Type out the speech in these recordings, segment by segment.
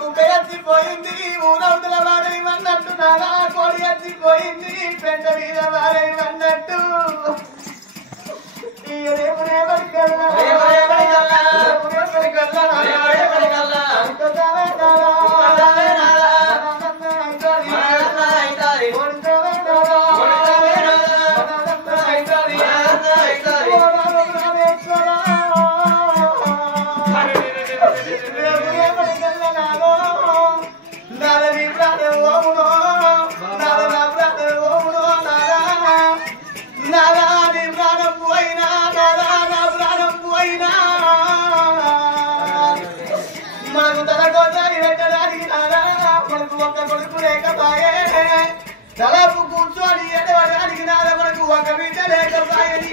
కుక్క ఎత్తిపోయింది ఊరవుతుల వారని అన్నట్టు నారా కోడి ఎత్తిపోయింది పెంట మీద వారని అన్నట్టు రేపు రేపటికల్లా తలపు కూర్చొని ఎడవడానికి నాదా మనకు ఒక బిడ్డ లేకపోయింది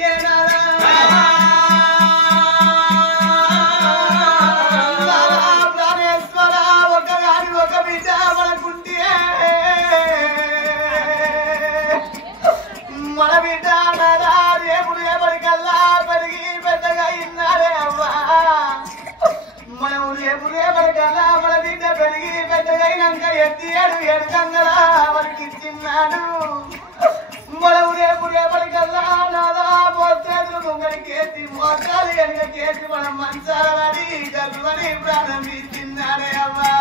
ప్రాణేశ్వర ఒక గారి ఒక బిడ్డ మనకుంటే మన బిడ్డ నాదా రేపు రేపటికల్లా పెరిగి పెద్దగా ఇన్నారే అవ్వా మనం రేపు రేపటికల్లా మన బిడ్డ పెరిగి పెద్దగైనాక ఎత్తి ఏడు గంగలా మనకి ఇచ్చిన్నాడు మనం రేపు రేపటికల్లా నాదా మోసేతులు ముంగడికి ఎత్తి మోసాలు వెనుకకేసి మనం మంచాల పడి గర్భని ప్రారంభించిన్నాడే అవ్వా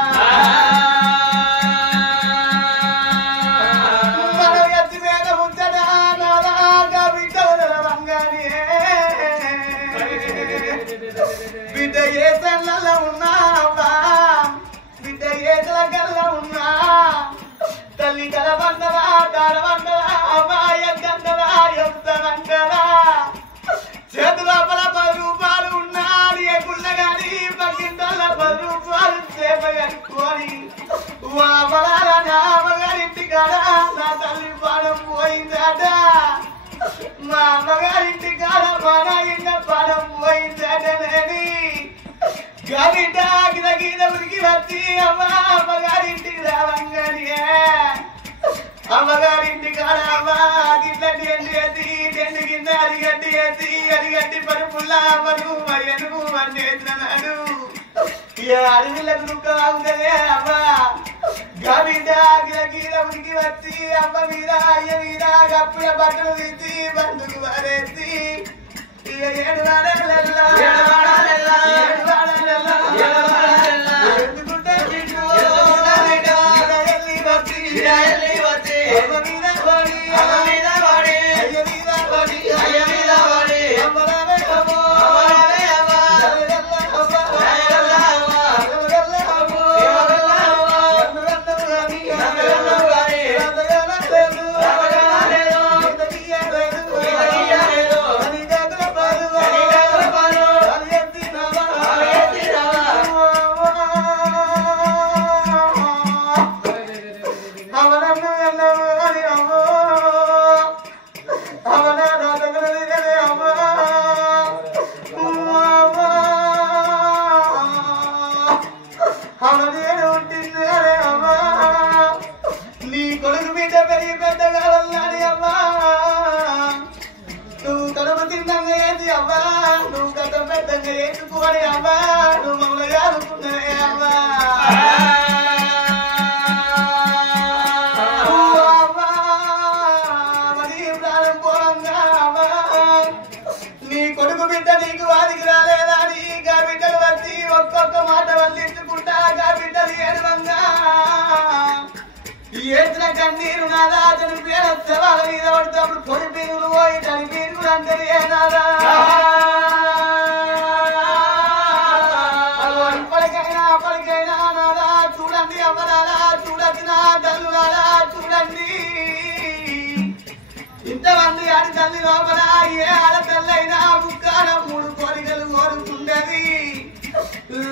మనం ఎత్తి మీద ఉంచడా నాదాగా బిడ్డ వదలవంగానే బిడ్డ ఏ తెల్ల ఉన్నావా బిడ్డ ఏతల కల్ల ఉన్నా తల్లి కలబందరా దాడవందరా అమ్మాయ గందరా ఎంతమందరా చేతులోపల 10 రూపాయలు ఉన్నా ఏ గుళ్ళ గాని పక్కింటల్ల 10 రూపాయలు సేప కట్టుకొని నా అమ్మగారింటి కాడ నా తల్లి పాడం పోయిందట మా అమ్మగారింటి కాడ మా నాయన పాడం పోయిందటనేది గబిడ్డ గిద ఉరికి వచ్చి అమ్మగారింటికి రావంగానే అమ్మగారింటి కాడ అమ్మ గిడ్డటి ఎండి కింద అరిగడ్డి పరుపుల్లా అమ్మను మరి అనుకు మరి నేర్చున్నాడు అడవిలకు దుఃఖ అవుతుందే అమ్మ గబిడ్డ గిద ఉరికి వచ్చి అమ్మ మీద అయ్య మీద గప్పుల బట్టలు తీసి బంధుకు వారేసి 7 వారాలెల్లా కన్నీరు నాదా చనిపోయిన శవాల మీద పడతాప్పుడు పొడి పీరులు పోయి చని పీరులు అంటే నాదా అప్పటికైనా నాదా చూడండి అమ్మరాలా చూడచ్చిన తల్లులాలా చూడండి ఇంతమంది ఆడి తల్లి లోపల ఏ ఆడతల్లైనా ముక్కాల 3 కోరికలు కోరుతుండది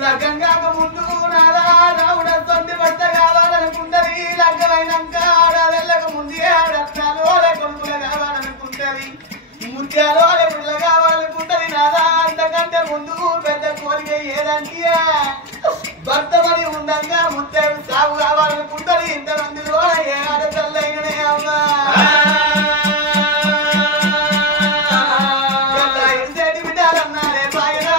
లగ్గం కాక ముందు నాదా రావుడ తొండి భర్త కావాలనుకుంటది లగ్గమైనాక ఆడాలకు ముందే రత్నాలు కొడుకులు కావాలనుకుంటది ముత్యాలు గుడ్లు కావాలనుకుంటది నాదా అంతకంటే ముందు పెద్ద కోరిక ఏదంటే భర్త మరి ఉండంగా ముత్తైదు సాగు కావాలనుకుంటది ఇంతమందిలో ఏ ఆడతల్లైననే అమ్మా బిడ్డాలన్నారే పాయనా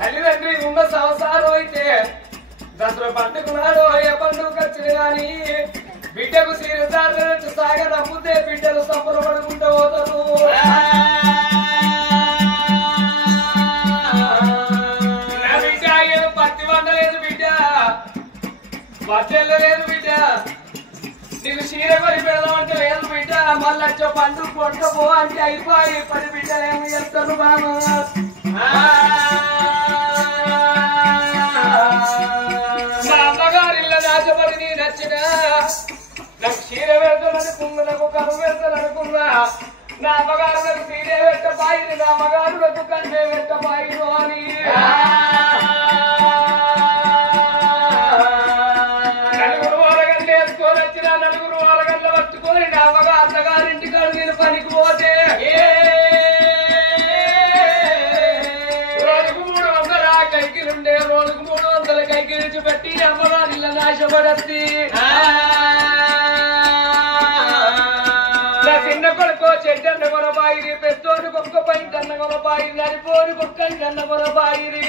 తల్లిదండ్రి ఉన్న సంసారం అయితే దసరా పండుకున్నాడు ఏ పండుగ వచ్చింది కానీ బిడ్డకు సీరసారు సాగ నమ్ముతే బిడ్డలు సంబరపడుకుంటూ పోతారు. నా బిడ్డ ఏదో పత్తి వండలేదు బిడ్డ, పచ్చళ్ళు లేదు బిడ్డ, నీకు చీర కొని పెడదామంటే లేదు బిడ్డ, మళ్ళీ వచ్చే పండుగ కొట్టపో అంటే అయిపోయి 10 బిడ్డలు ఏమి చేస్తారు బాబు. మా అమ్మగారు ఇళ్ళ నాచబడి నీ నచ్చిన నాకు చీర పెడతాననుకున్నా, నాకు కను పెడతాననుకున్నా, నా అమ్మగారు నాకు చీరే పెట్టబాయి, నా అమ్మగారు నాకు కన్నే పెట్టబాయి అని నలుగురు వారగంట వేసుకొని వచ్చిన నలుగురు వారగంట పట్టుకొని నా అమ్మగా అత్తగారింటి కాదు నేను పనికి పోతే రోజుకు 300 కైకిలుండే, రోజుకు 300 కైకిలించి పెట్టి అమ్మగారు ఇళ్ళ నాశపడద్ది. నా చిన్న కొడుకో చెడ్డన్న కొనబాయిరి, పెద్దోని కుక్క పైంటన్న కొనబాయిరి, నడిపోని కుక్కన్న కొనబాయిరి.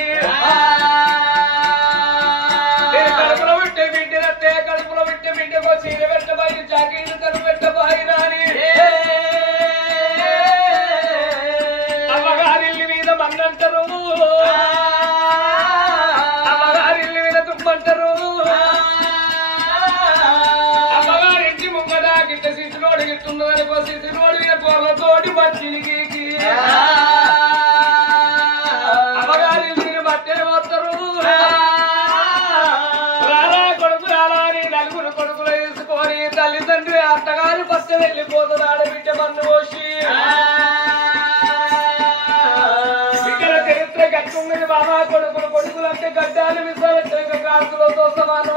కడుపులో విట్టే బిడ్డనట్టే కడుపులో విట్టే బిడ్డకో చీర పెట్టబాయి, జాకీలు తను పెట్టబాయి రాని అమ్మగారిల్లి మీద మన్నంటారు, అమ్మగారిల్లి మీద తుమ్మంటారు. అమ్మగారింటి ముంగట గిట్ట శిశులోడు గిట్టున్నదనుకో, శిశులోడు మీద పొరలతోటి మట్టికి అమ్మగారిల్లి మీద మట్టిని పోతారు. రారా కొడుకు రారా అని నలుగురు కొడుకులు వేసుకొని తల్లిదండ్రి అత్తగారి పక్క వెళ్ళిపోతుంది ఆడబిడ్డ మన్ను పోసి. బిడ్డల చరిత్ర గట్టున్నది బాబా, కొడుకులు కొడుకులు అంటే గడ్డాలు విసాల కాసులతో సమానం.